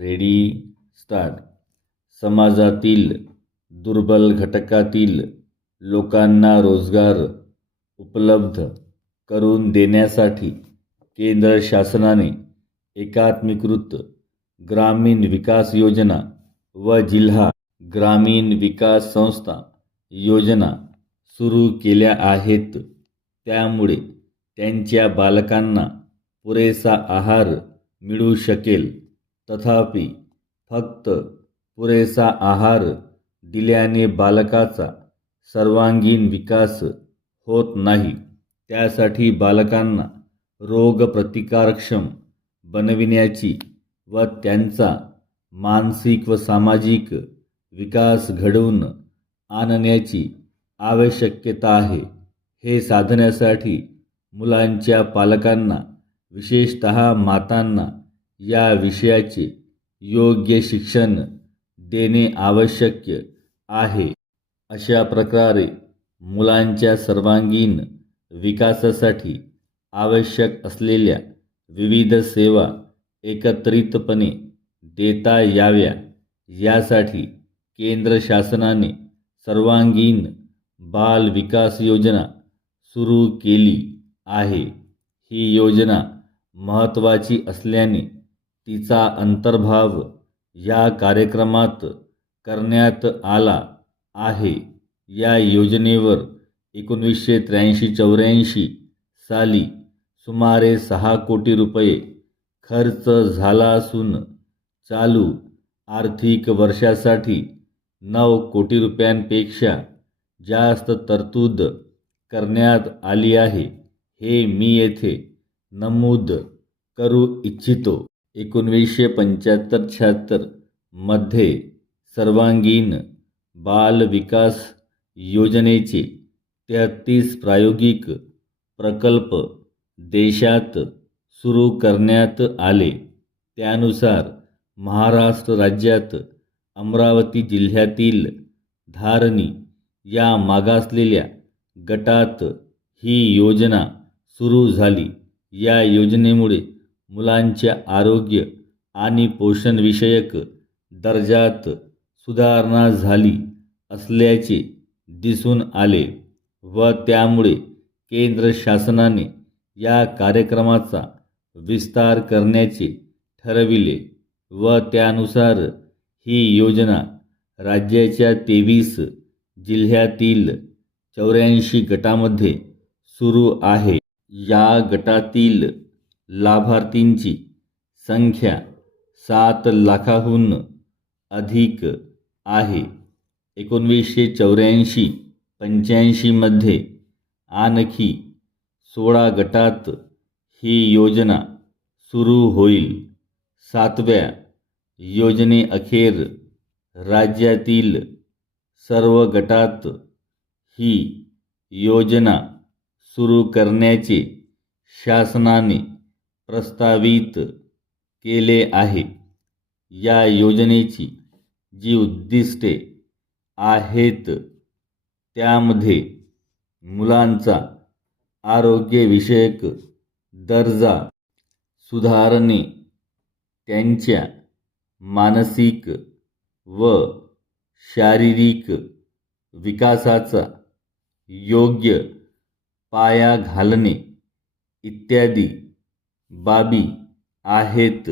Ready start. समाजातील दुर्बल घटकातील लोकांना रोजगार उपलब्ध करून देण्यासाठी केंद्र शासनाने एकात्मीकृत ग्रामीण विकास योजना व जिल्हा ग्रामीण विकास संस्था योजना सुरू केल्या आहेत. त्यामुळे त्यांच्या बालकांना पुरेसा आहार मिळू शकेल. तथापि फक्त पुरेसा आहार दिल्याने बालकाचा सर्वांगीण विकास होत नाही. त्यासाठी बालकांना रोगप्रतिकारक्षम बनविण्याची व त्यांचा मानसिक व सामाजिक विकास घडवून आणण्याची आवश्यकता आहे. हे साधण्यासाठी मुलांच्या पालकांना, विशेषतः मातांना, या विषयाचे योग्य शिक्षण देणे आवश्यक आहे. अशा प्रकारे मुलांच्या सर्वांगीण विकासासाठी आवश्यक असलेल्या विविध सेवा एकत्रितपणे देता याव्या यासाठी केंद्र शासनाने सर्वांगीण बाल विकास योजना सुरू केली आहे. ही योजना महत्त्वाची असल्याने तिचा अंतर्भाव या कार्यक्रमात करण्यात आला आहे. या योजनेवर 1983-84 साली सुमारे 6 कोटी रुपये खर्च झाला असून चालू आर्थिक वर्षासाठी 9 कोटी रुपयांपेक्षा जास्त तरतूद करण्यात आली आहे. हे मी येथे नमूद करू इच्छितो. 1975-76 मध्ये सर्वांगीण बाल विकास योजनेचे 33 प्रायोगिक प्रकल्प देशात सुरू करण्यात आले. त्यानुसार महाराष्ट्र राज्यात अमरावती जिल्ह्यातील धारणी या मागासलेल्या गटात ही योजना सुरू झाली. या योजनेमुळे मुलांच्या आरोग्य आणि पोषणविषयक दर्जात सुधारणा झाली असल्याचे दिसून आले व त्यामुळे केंद्र शासनाने या कार्यक्रमाचा विस्तार करण्याचे ठरविले व त्यानुसार ही योजना राज्याच्या 23 जिल्ह्यातील 84 गटामध्ये सुरू आहे. या गटातील लाभार्थींची संख्या 7 लाखाहून अधिक आहे. 1984-85 मध्ये आणखी 16 गटात ही योजना सुरू होईल. 7व्या योजनेअखेर राज्यातील सर्व गटात ही योजना सुरू करण्याचे शासनाने प्रस्तावित केले आहे. या योजनेची जी उद्दिष्टे आहेत त्यामध्ये मुलांचा आरोग्यविषयक दर्जा सुधारणे, त्यांच्या मानसिक व शारीरिक विकासाचा योग्य पाया घालणे इत्यादी बाबी आहेत.